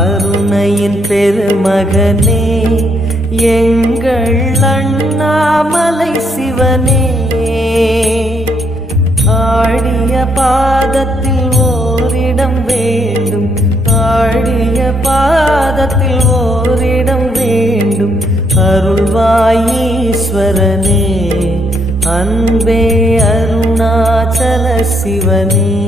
அருணையின் பெருமகனே எங்கள் அண்ணாமலை சிவனே, ஆடிய பாதத்தில் ஓரிடம் வேண்டும், ஆடிய பாதத்தில் ஓரிடம் வேண்டும். அருள்வாயீஸ்வரனே, அன்பே அருணாச்சல சிவனே.